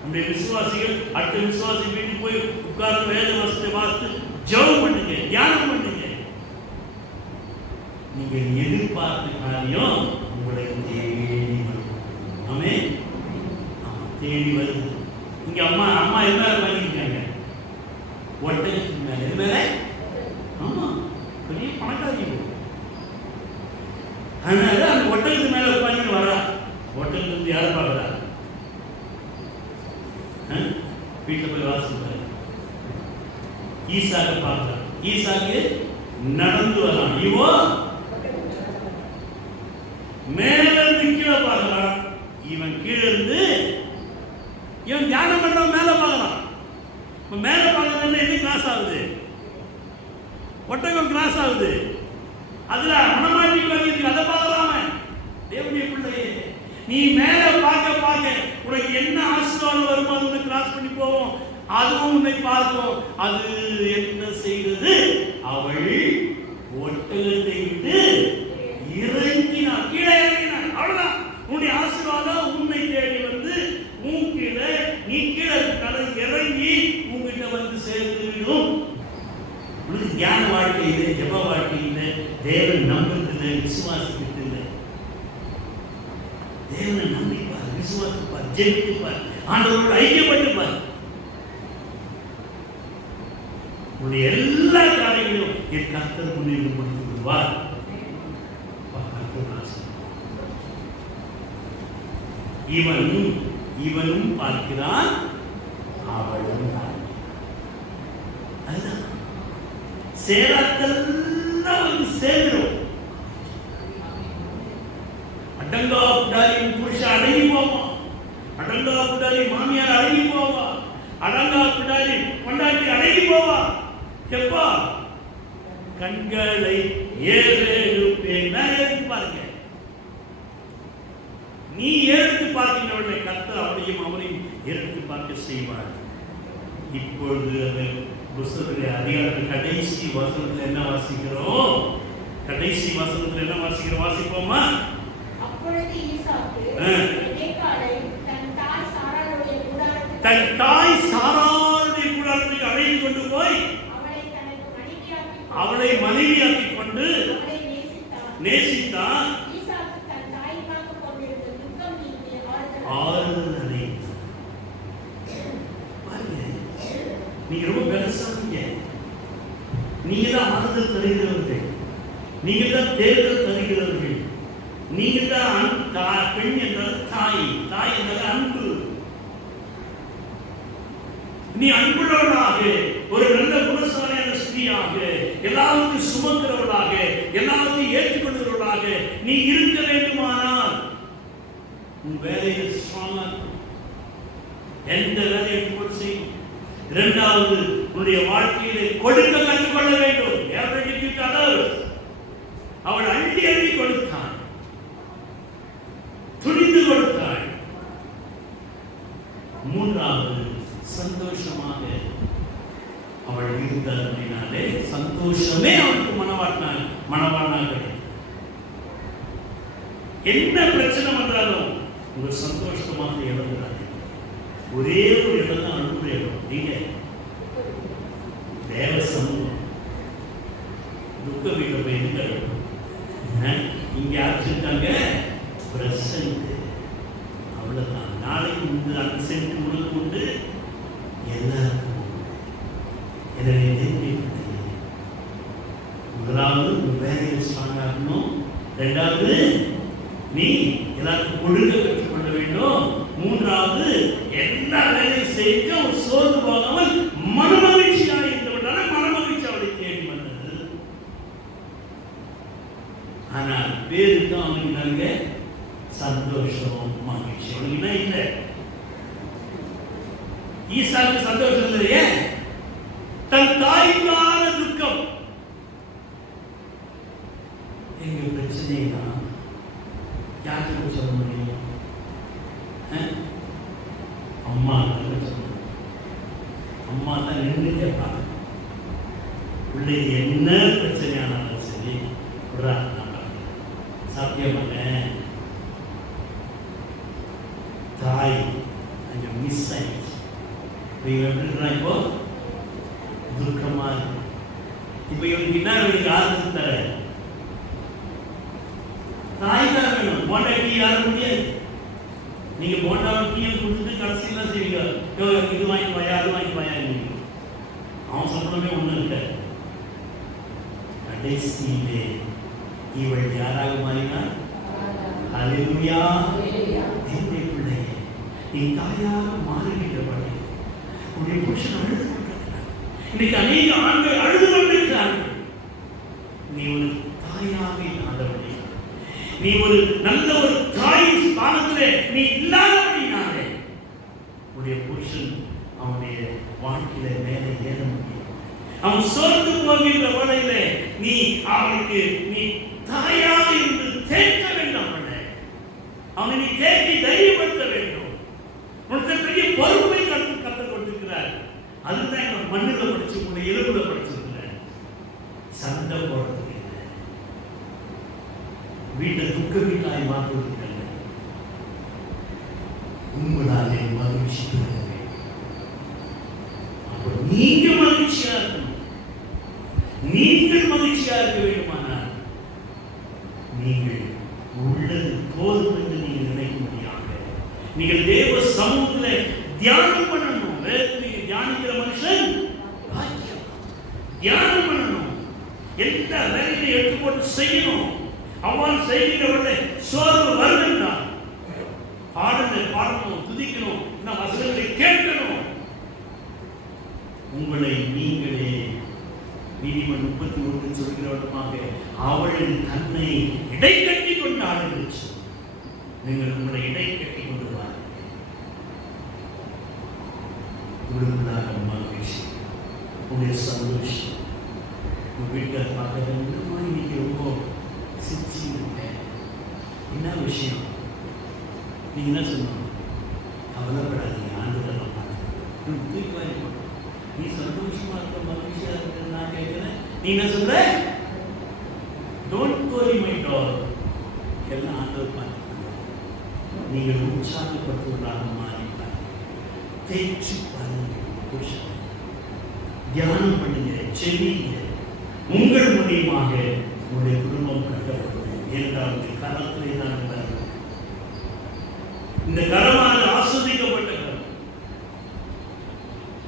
நம்முடைய விசுவாசிகள் அடுத்த விசுவாசி வீட்டுக்கு போய் உட்கார்ந்து வேத வசனத்தை வாசித்து ஜெபம் பண்ணுங்க, தியானம் பண்ணுங்க. நீங்கள் எதிர்பார்த்த காரியம் உங்களை தேடி வரும். ஆமென். தேடி வருது. இங்க அம்மா என்ன பண்ணிருக்காங்க? ஒட்டகத்துக்கு மேல. எது மேல? ஆமா, பெரிய பணக்காரி. அதனால அந்த ஒட்டகத்து மேல உட்காந்து வரா. ஒட்டகத்துக்கு யாரை பார்க்கறா? வீட்டுல போய் வாசிப்பாரு. ஈசாக்கு பார்க்கிறான். ஈசாக்கு நடந்து வரான். இவோ மேல இருந்து கீழே பார்க்கிறான். இவன் கீழே இருந்து இவன் தியானம் பண்றவன் மேல பார்க்கிறான். மேல பார்க்கறதுல எது கிராஸ் ஆகுது? ஒட்டகம் கிராஸ் ஆகுது. அதுல மனமாட்டி இருக்கு. அதை பார்க்கலாம தேவனுடைய பிள்ளையே, நீ மேல பார்க்க பார்க்க உனக்கு என்ன ஆசீர்வாதம் வருமோ அது உன்னை கிராஸ் பண்ணி போவோம். அதுவும் உன்னை பார்க்கும். அது என்ன செய்தது? அவள் ஒட்டகத்தை விட்டு இறங்கினாள், கீழே இறங்கினாள். அவ்வளவுதான். உன்னுடைய ஆசீர்வாதம் உன்னை தேடி வந்து உன் கீழே, நீ கீழே இறங்கி உங்ககிட்ட வந்து சேர்த்து விடும். உனக்கு தியான வாழ்க்கை இல்லை, ஜெப வாழ்க்கை இல்லை, தேவன் நம்புறது இல்லை, விசுவாசிக்கிறது இல்லை. தேவனை நம்பிப்பார், விசுவாசிப்பார், ஜெபிப்பார், ஆண்டவரோடு ஐக்கியப்பட்டுப்பார். உன்னுடைய எல்லா காரியங்களும் என் கர்த்தர் முன்னிலை கொடுத்து விடுவார். இவனும் பார்க்கிறான், அவளும் அதுதான் சேராத்தெல்லாம் சேர்கிறோம். அடங்கா புடாரி புருஷன் அடங்கி போவான். அடங்கா புடாரி மாமியார் அடங்கி போவா. அடங்கா புடாரி கொண்டாட்டி அடங்கி போவா. எப்பா கண்களை ஏறெடுப்பேன் பாருங்க. நீ எடுத்து பார்க்கின்றவர்களை கர்த்தர் அவரையும் எடுத்து பார்க்க செய்வார். இப்பொழுது அந்த புத்தகத்திலே அதிகாரத்தில் கடைசி வசனத்தில் என்ன வாசிக்கிறோம்? கடைசி வசனத்தில் என்ன வாசிக்கிறோம்? வாசிப்போமா? அப்பொழுது ஈசாக்கு ரெபெக்காளை தன் தாய் சாராளுடைய கூடாரத்துக்கு அழைத்து கொண்டு போய் அவளை மனைவியாக்கி கொண்டு நேசித்தான். நீங்க ரொம்ப பெருசானீங்க. நீங்க தான் ஆறுதல் தருகிறவர்கள், நீங்க தான் தேர்தல் தருகிறவர்கள். நீங்க தான் பெண் என்றால் தாய், தாய் என்றால் அன்பு. நீ அன்புள்ளவளாக, ஒரு நல்ல குணசாலியான ஸ்திரீயாக, எல்லாத்தையும் சுமக்கிறவளாக, எல்லாத்தையும் ஏற்றுக்கொள்கிறவளாக நீ இருக்க வேண்டுமானால் உன் வேலையை ஸ்ட்ராங்கா எந்த வேலையை போட்டு செய்யும். இரண்டாவது, உன்னுடைய வாழ்க்கையிலே கொடுக்க கற்றுக்கொள்ள வேண்டும். அவள் அள்ளி அள்ளி கொடுத்தாள், துணிந்து கொடுத்தாள். மூன்றாவது, சந்தோஷமாக அவள் இருந்தால் அப்படின்னாலே சந்தோஷமே அவளுக்கு மனவாழ்னா கிடைக்கும். என்ன பிரச்சனை வந்தாலும் உங்க சந்தோஷமாக இழந்துடாது. ஒரே ஒரு இடம் தான் அனுப்புற இடம். நீங்க தேவ சமூகம் துக்க வீட்டை போய் இருக்க இங்க ஆச்சுட்டாங்க பிரசன்ட். அவ்வளவுதான். நாளைக்கு உண்டு அந்த சென்ட் உனக்கு உண்டு, எல்லாருக்கும் எனவே முதலாவது உன் வேலையை ஸ்ட்ராங் ஆகணும். இரண்டாவது, நீ எல்லாருக்கும் கொடுக்க கற்றுக்கொள்ள வேண்டும். மூன்றாவது, எல்லா வேலையும் செய்து அவன் சோர்ந்து போகாமல் மனமகிழ்ச்சியாக இருந்தவனால மனமகிழ்ச்சி அவளை தேடி வந்தது. ஆனால் பேருக்கு அவனுக்கு சந்தோஷம் மகிழ்ச்சி அவனுக்கு இல்லை. ஈசாக்கு சந்தோஷம் இல்லையே, தன் தாய்க்கான துக்கம். எங்க பிரச்சனை தான் யாருக்கு சொல்ல முடியும்? அம்மா சொல்லணும். அம்மா தான் நின்று கேட்பாங்க. பிள்ளைக்கு என்ன பிரச்சனையானாலும் சரி சாத்தியமாக தாய் அங்கே மிஸ் ஆயிடுச்சு. இப்போ துக்கமா இருக்கு. இப்ப இவனுக்கு என்ன வேணும்? யாருக்கு தர? தாய் தான் வேணும். போண்டா டீ யாரும் முடியாது. நீங்க போண்டாவை டீயை கொடுத்துட்டு கடைசியில் தான் செய்வீங்க. இது வாங்கி பாயா, அது வாங்கி பாயா. அவன் சம்பளமே ஒன்றும் இல்லை. கடைசியிலே இவள் யாராக மாறினார்? ஹல்லேலூயா. என்னுடைய பிள்ளையே, நீ தாயாக மாறுகின்றபடி உன்னுடைய புருஷன் அழுது கொண்டிருக்கிறார். இன்னைக்கு அநேக ஆண்கள் அழுது கொண்டிருக்கிறார்கள். நீ ஒரு தாயாக இல்லாதபடி, நீ ஒரு நல்ல ஒரு தாய் ஸ்தானத்திலே நீ இல்லாதபடினாலே உன்னுடைய புருஷன் அவனுடைய வாழ்க்கையில மேலே ஏற முடியும். அவன் சோர்ந்து போகின்ற வேளையிலே நீ அவனுக்கு நீ தாயாக இருந்து தேற்ற வேண்டும். அவனை நீ தேக்கி தைரியப்படுத்த வேண்டும். உனக்கு பெரிய பொறுப்பை கற்றுக் கொண்டிருக்கிறார். அதுதான் எங்க மண்ணில் படிச்சு உன்னை எலும்புல படிச்சிருக்கிற. சண்டை போடுறது இல்லை, வீட்டை துக்க வீட்டாய் மாற்றுவதற்கு இல்லை. உங்களாலே மகிழ்ச்சி பெற வேண்டும். அப்போ நீங்க மகிழ்ச்சியா இருக்கணும். நீங்கள் மகிழ்ச்சியா இருக்க வேண்டுமானால் நீங்கள் உள்ளது போதும் என்று நீங்கள் நினைக்க முடியாது. நீங்கள் தேவ சமூகத்தில் தியானம் பண்ணணும். வேதத்தில் தியானிக்கிற மனுஷன் தியானம் பண்ணணும். எல்லா வேலையை எடுத்து போட்டு செய்யணும். அவ்வாறு செய்கிறவர்களை சோர்வு வருகின்றான். பாடணும், துதிக்கணும், வசனங்களை கேட்கணும். உங்களை நீங்களே நீதிமன் 31 சொல்கிறவட்டமாக அவளின் தன்னை இடை கட்டி கொண்டு ஆரம்பிச்சு. நீங்கள் உங்களை இடை கட்டி கொண்டு வாருங்கள். உங்களுக்குள்ளாக மகிழ்ச்சி, உங்களுடைய சந்தோஷம். உங்கள் வீட்டில் பார்க்க இன்னுமா இன்னைக்கு ரொம்ப சிரிச்சிங்க. என்ன விஷயம்? நீங்க என்ன சொல்லணும்? கவலைப்படாதீங்க, ஆண்டுகளை பார்த்து நீ சந்தோஷமா இருக்க, மகிழ்ச்சியா இருக்க. நான் கேட்கிறேன், நீ என்ன சொல்ற? Don't worry my dog. எல்லாம் ஆண்டவர் பார்த்துக்கணும். நீங்கள் உற்சாகப்படுத்துவதாக மாறிப்பார். தேய்ச்சி பாருங்க, தியானம் பண்ணுங்க, செவிங்க. உங்கள் மூலியமாக உங்களுடைய குடும்பம் கட்டப்படும். இரண்டாவது கரத்திலே தான் வரும். இந்த கரமாக ஆஸ்வதிக்கப்பட்ட கரம்.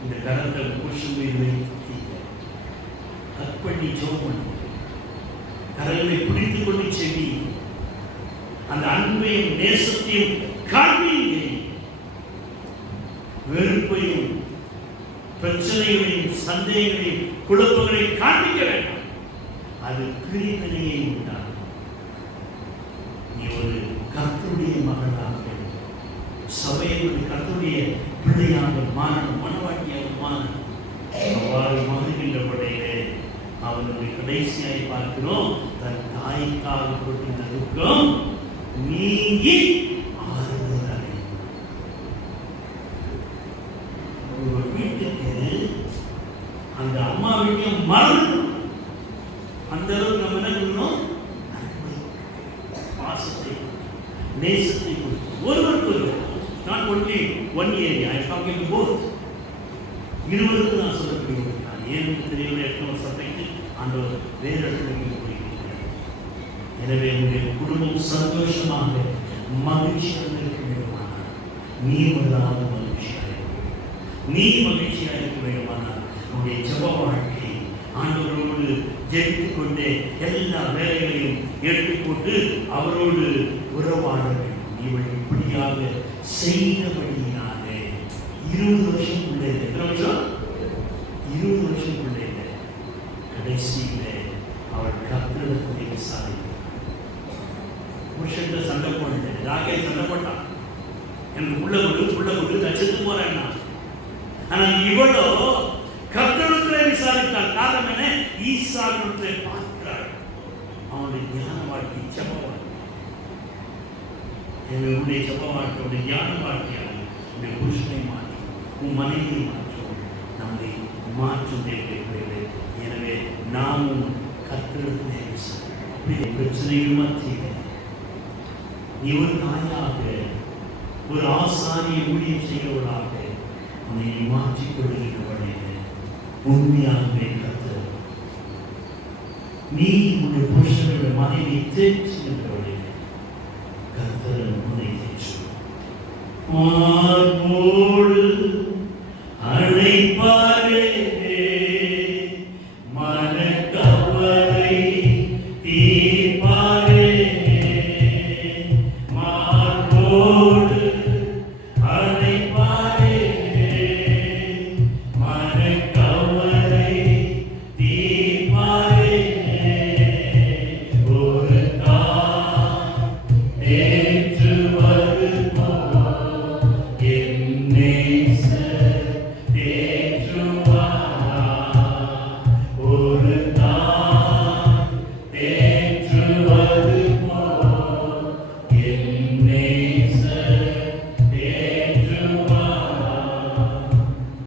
இந்த கரத்தை புருஷன் மீது கற்பண்ணி ஜோம் பண்ணி கரங்களை பிடித்துக் கொண்டு செவி. அந்த அன்பையும் நேசத்தையும் காண்பீங்க. வெறுப்பையும் பிரச்சனைகளையும் சந்தேகங்களையும் குழப்பங்களையும் காண்பிக்க வேண்டாம். அது பிரிவினையை உண்டாகும். நீ ஒரு கர்த்தருடைய மகனாக, சபையில் கர்த்தருடைய பிள்ளையாக மாறணும், மனவாட்டியாக மாறணும். அவ்வாறு மாறுகின்ற படையிலே அவனுடைய கடைசியாய் பார்க்கிறோம், தன் தாய்க்காக கொண்டிருந்த துக்கம் நீங்கி ஆறுதல் அடையும். ஒரு வீட்டுக்கு அந்த அம்மா வீட்டையும் மறந்து அந்த அளவுக்கு நம்ம என்ன பண்ணணும், பாசத்தை நேசத்தை ஒருவருக்கு ஒருவர். Not only one area, I talking both. இருவருக்கு நான் சொல்லக்கூடிய நான் ஏன் தெரியவில்லை, 8 வருஷம் கழித்து ஆண்டவர் வேறு இடத்துல போயிருக்கிறார். எனவே உங்களுடைய குடும்பம் சந்தோஷமாக மகிழ்ச்சியாக இருக்க வேண்டுமானால் நீ முதலாவது மகிழ்ச்சியாக இருக்க. நீ மகிழ்ச்சியாக இருக்க வேண்டுமானால் உங்களுடைய ஜெப வாழ்க்கை ஆண்டவரோடு ஜெபித்துக் கொண்டே எல்லா வேலைகளையும் எடுத்துக்கொண்டு அவரோடு உறவாட வேண்டும். இவள் இப்படியாக செய்தபடியினாலே 20 வருஷம் பிள்ளை, எத்தனை வருஷம்? 20 வருஷம் பிள்ளை. கடைசியிலே அவள் கர்த்தரிடத்திலே விசாரித்தாள். புருஷன் சண்டை போட்டு ராகேல் சண்டை போட்டான், எனக்கு உள்ள கொடு தச்சுட்டு போறேன்னா. ஆனால் இவளோ கர்த்தரிடத்திலே விசாரித்தாள். காரணம் என்ன? ஈசாக்கிடத்திலே பார்க்கிறாள். அவனுடைய ஞான வாழ்க்கை, ஜெப வாழ்க்கை. உன்னுடைய ஜெப வாழ்க்கை, உன்னுடைய ஞான வாழ்க்கையாக உன்னுடைய புருஷனை மாற்றும், உன் மனைவியை மாற்றும், நம்மை மாற்றும் தேவையில்லை. எனவே நாமும் கர்த்தரிடத்திலே விசாரிக்கிறோம். அப்படி பிரச்சனைகள் மத்தியில் நீ ஒரு தாயாக, ஒரு ஆசாரிய ஊழியம் செய்கிறவராக உன்னை மாற்றிக் கொள்கிறவர்களே, உண்மையாகவே கர்த்தர் நீ உன்னுடைய புருஷனுடைய மனைவி தேற்றுகின்றவர்களே, கர்த்தர் உன்னை தேற்று.